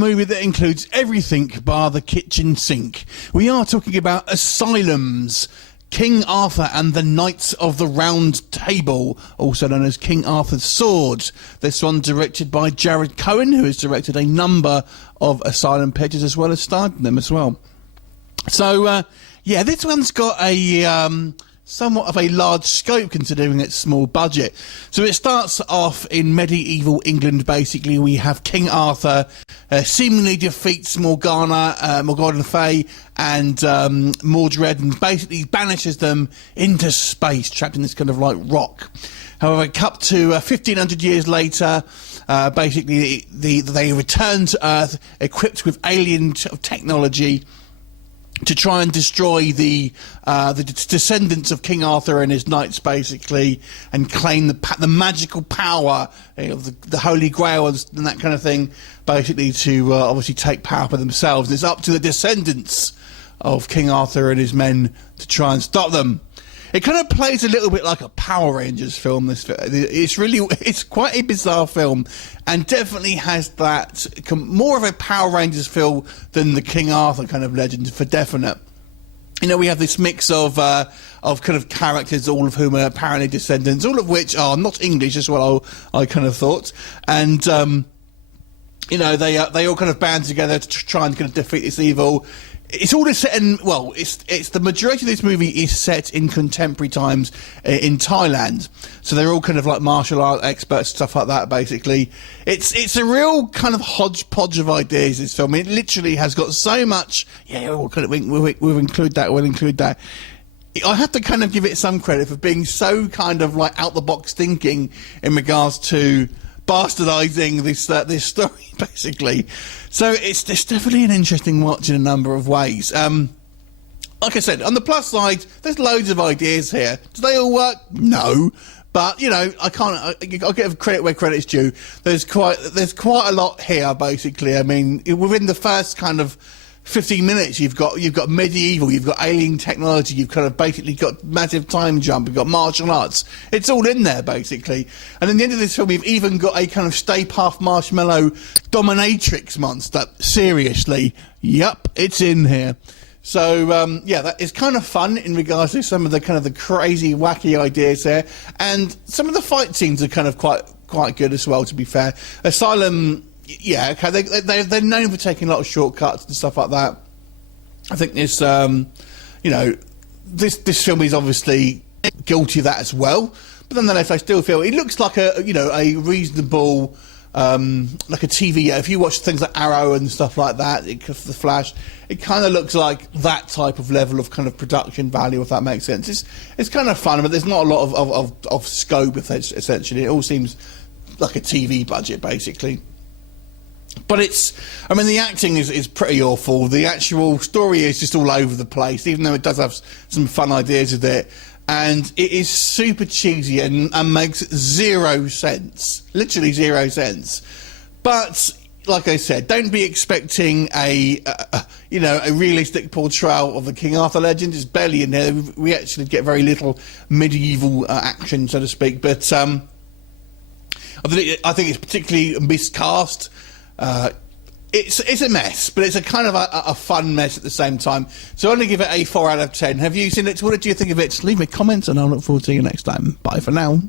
movie that includes everything bar the kitchen sink. We are talking about Asylum's King Arthur and the Knights of the Round Table, also known as King Arthur's Sword. This one directed by Cohen, who has directed a number of Asylum pictures as well as starred in them as well. So, yeah, this one's got a somewhat of a large scope considering its small budget. So it starts off in medieval England. Basically, we have King Arthur seemingly defeats Morgana the Fae and Mordred, and basically banishes them into space, trapped in this kind of like rock. However, up to 1,500 years later, basically they return to Earth equipped with alien technology to try and destroy the descendants of King Arthur and his knights, basically, and claim the magical power of the Holy Grail and that kind of thing, basically to obviously take power for themselves. And it's up to the descendants of King Arthur and his men to try and stop them. It kind of plays a little bit like a Power Rangers film. It's quite a bizarre film, and definitely has that more of a Power Rangers feel than the King Arthur kind of legend, for definite. You know, we have this mix of kind of characters, all of whom are apparently descendants, all of which are not English as well, I kind of thought. And you know, they all kind of band together to try and kind of defeat this evil. It's all set in, well, it's the majority of this movie is set in contemporary times in Thailand. So they're all kind of like martial art experts, stuff like that, basically. It's a real kind of hodgepodge of ideas, this film. It literally has got so much, yeah, we'll include that. I have to kind of give it some credit for being so kind of like out-the-box thinking in regards to bastardizing this story, basically. So it's definitely an interesting watch in a number of ways. Like I said, on the plus side, there's loads of ideas here. Do they all work? No. But, you know, I'll give credit where credit's due. There's quite a lot here, basically. I mean, within the first kind of 15 minutes, you've got medieval, you've got alien technology, you've kind of basically got massive time jump, you've got martial arts. It's all in there, basically. And at the end of this film, you've even got a kind of Stay Puft Marshmallow dominatrix monster. Seriously. Yup, it's in here. So, yeah, that is kind of fun in regards to some of the kind of the crazy, wacky ideas there. And some of the fight scenes are kind of quite good as well, to be fair. Asylum, yeah, okay, they're known for taking a lot of shortcuts and stuff like that. I think this, you know, this film is obviously guilty of that as well. But nonetheless, I still feel it looks like a reasonable, like a TV. If you watch things like Arrow and stuff like that, The Flash, it kind of looks like that type of level of kind of production value, if that makes sense. It's kind of fun, but there's not a lot of scope, essentially. It all seems like a TV budget, basically. But I mean, the acting is pretty awful. The actual story is just all over the place, even though it does have some fun ideas with it. And it is super cheesy and makes zero sense. Literally 0 sense. But, like I said, don't be expecting a realistic portrayal of the King Arthur legend. It's barely in there. We actually get very little medieval action, so to speak. But I think it's particularly miscast. It's a mess, but it's a kind of a fun mess at the same time. So I'm going to give it a 4 out of 10. Have you seen it? What did you think of it? Leave me comments and I'll look forward to you next time. Bye for now.